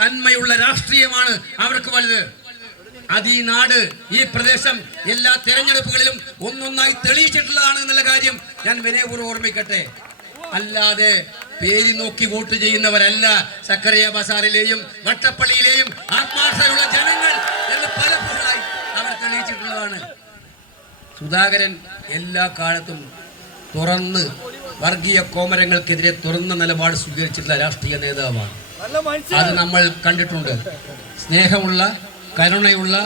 നന്മയുള്ള രാഷ്ട്രീയമാണ് അവർക്ക് വലുത്. അത് ഈ നാട്, ഈ പ്രദേശം എല്ലാ തെരഞ്ഞെടുപ്പുകളിലും ഒന്നൊന്നായി തെളിയിച്ചിട്ടുള്ളതാണ് എന്നുള്ള കാര്യം ഞാൻ വിനയപൂർവ്വം ഓർമ്മിക്കട്ടെ. അല്ലാതെ പേര് നോക്കി വോട്ട് ചെയ്യുന്നവരല്ല സക്കറിയ ബസാറിലെയും വട്ടപ്പള്ളിയിലെയും ആത്മാർത്ഥതയുള്ള ജനങ്ങൾ എന്ന് പലപ്പോഴായി അവർ തെളിയിച്ചിട്ടുള്ളതാണ്. സുധാകരൻ എല്ലാ കാലത്തും തുറന്ന് വർഗീയ കോമരങ്ങൾക്കെതിരെ തുറന്ന നിലപാട് സ്വീകരിച്ചിട്ടുള്ള രാഷ്ട്രീയ നേതാവാണ്. അത് നമ്മൾ കണ്ടിട്ടുണ്ട്. സ്നേഹമുള്ള, കരുണയുള്ള,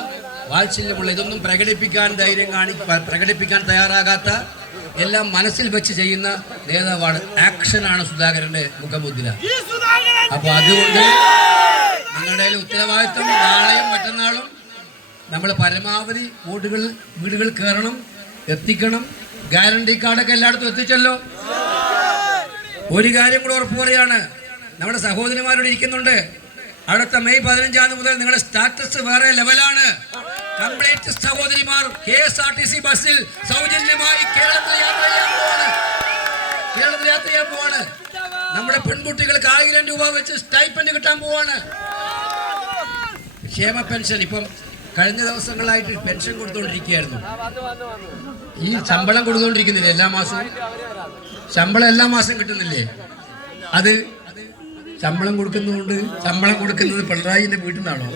വാത്സല്യമുള്ള, ഇതൊന്നും പ്രകടിപ്പിക്കാൻ തയ്യാറാകാത്ത, എല്ലാം മനസ്സിൽ വെച്ച് ചെയ്യുന്ന നേതാവാണ്. ആക്ഷനാണ് സുധാകരന്റെ മുഖമുദ്ര. അപ്പൊ അതുകൊണ്ട് നിങ്ങളുടെ ഉത്തരവാദിത്വം നാളെയും മറ്റന്നാളും നമ്മൾ പരമാവധി വീടുകൾ കയറണം, എത്തിക്കണം. ഗ്യാരണ്ടി കാർഡൊക്കെ എല്ലായിടത്തും എത്തിച്ചല്ലോ. ഒരു കാര്യം കൂടെ ഉറപ്പ് പറയാണ്, നമ്മുടെ സഹോദരിമാരോട് ഇരിക്കുന്നുണ്ട്. അടുത്ത മെയ് 15 മുതൽ നിങ്ങളുടെ സ്റ്റാറ്റസ് വേറെ ലെവലാണ്. കംപ്ലീറ്റ് സഹോദരിമാർ KSRTC ബസ്സിൽ സൗജന്യമായി കേരളത്തിൽ യാത്ര ചെയ്യാൻ പോവാണ്. നമ്മുടെ പെൺകുട്ടികൾക്ക് 1000 രൂപ വെച്ച് സ്റ്റൈപ്പൻഡ് കിട്ടാൻ പോവാണ്. ക്ഷേമ പെൻഷൻ ഇപ്പം കഴിഞ്ഞ ദിവസങ്ങളായിട്ട് പെൻഷൻ കൊടുത്തുകൊണ്ടിരിക്കുകയായിരുന്നു. ഈ ശമ്പളം കൊടുത്തുകൊണ്ടിരിക്കുന്നില്ലേ? എല്ലാ മാസവും ശമ്പളം എല്ലാ മാസം കിട്ടുന്നില്ലേ? അത് ശമ്പളം കൊടുക്കുന്നത് പിണറായിന്റെ വീട്ടിൽ നിന്നാണോ?